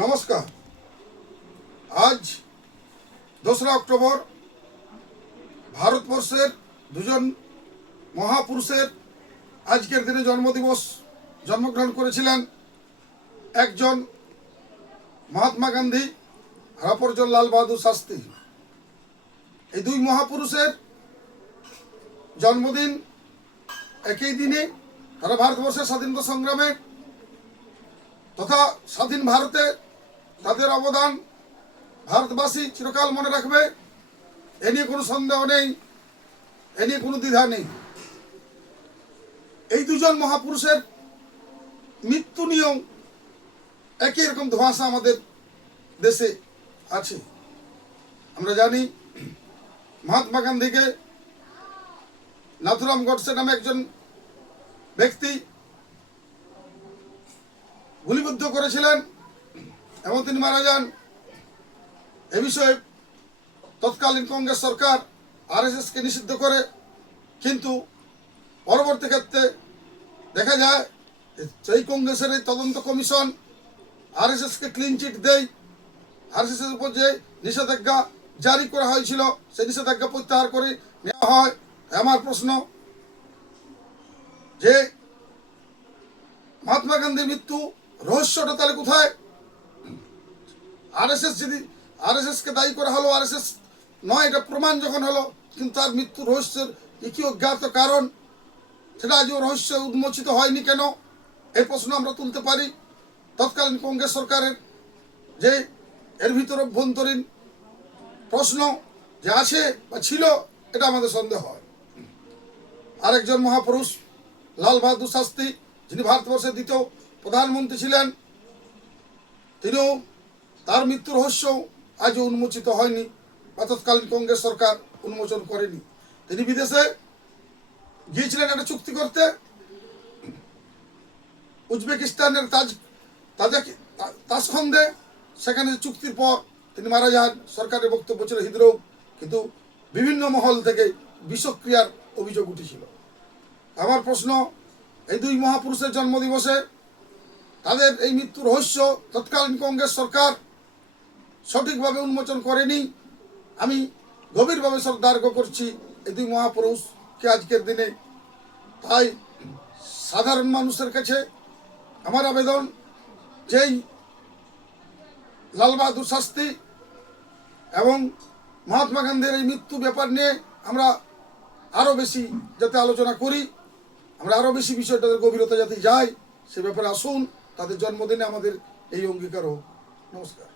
নমস্কার। আজ 2রা অক্টোবর ভারতবর্ষের দুজন মহাপুরুষের আজকের দিনে জন্মগ্রহণ করেছিলেন। একজন মহাত্মা গান্ধী আর অপরজন লাল বাহাদুর শাস্ত্রী। এই দুই মহাপুরুষের জন্মদিন একই দিনে। তারা ভারতবর্ষের স্বাধীনতা সংগ্রামে তথা স্বাধীন ভারতে তাদের অবদান ভারতবাসী চিরকাল মনে রাখবে। এ নিয়ে কোনো সন্দেহ নেই, এ নিয়ে কোনো দ্বিধা নেই। এই দুজন মহাপুরুষের মৃত্যু নিয়েও একই রকম ধোঁয়াশা আমাদের দেশে আছে। আমরা জানি মহাত্মা গান্ধীকে নাথুরাম গডসে নামে একজন ব্যক্তি গুলিবিদ্ধ করেছিলেন এবং তিনি মারা যান। এ বিষয়ে তৎকালীন কংগ্রেস সরকার আরএসএসকে নিষিদ্ধ করে, কিন্তু পরবর্তী ক্ষেত্রে দেখা যায় সেই কংগ্রেসের এই তদন্ত কমিশন আরএসএসকে ক্লিন চিট দেয়। আরএসএসের উপর যে নিষেধাজ্ঞা জারি করা হয়েছিল সেই নিষেধাজ্ঞা প্রত্যাহার করে নেওয়া হয়। আমার প্রশ্ন যে মহাত্মা গান্ধীর মৃত্যু রহস্যটা তাহলে কোথায়? আরএসএস যদি আরএসএসকে দায়ী করা হলো, আরএসএস নয় এটা প্রমাণ যখন হলো, কিন্তু তার মৃত্যু রহস্যের কি অজ্ঞাত কারণ সেটা আজও রহস্য উন্মোচিত হয়নি কেন? এই প্রশ্ন আমরা তুলতে পারি। তৎকালীন কংগ্রেস সরকারের যে এর ভিতর অভ্যন্তরীণ প্রশ্ন যে আছে বা ছিল, এটা আমাদের সন্দেহ হয়। আরেকজন মহাপুরুষ লাল বাহাদুর শাস্ত্রী, যিনি ভারতবর্ষের দ্বিতীয় প্রধানমন্ত্রী ছিলেন, তিনিও তার মৃত্যুর রহস্য আজও উন্মোচিত হয়নি বা তৎকালীন কংগ্রেস সরকার উন্মোচন করেনি। তিনি বিদেশে গিয়েছিলেন একটা চুক্তি করতে। উজবেকিস্তানের তাসখন্দে সেখানে চুক্তির পর তিনি মারা যান। সরকারের বক্তব্য ছিল হৃদরোগ, কিন্তু বিভিন্ন মহল থেকে বিষক্রিয়ার অভিযোগ উঠেছিল। আমার প্রশ্ন, এই দুই মহাপুরুষের জন্মদিবসে তাদের এই মৃত্যুর রহস্য তৎকালীন কংগ্রেস সরকার সঠিকভাবে উন্মোচন করেনি। আমি গভীরভাবে শ্রদ্ধার্ঘ্য করছি এই দুই মহাপুরুষকে আজকের দিনে। তাই সাধারণ মানুষের কাছে আমার আবেদন, যেই লাল বাহাদুর শাস্ত্রী এবং মহাত্মা গান্ধীর এই মৃত্যু ব্যাপার নিয়ে আমরা আরও বেশি যাতে আলোচনা করি, আমরা আরও বেশি বিষয়টাদের গভীরতা যাতে যাই, সে ব্যাপারে আসুন। তাদের জন্মদিনে আমাদের এই অঙ্গীকার হোক। নমস্কার।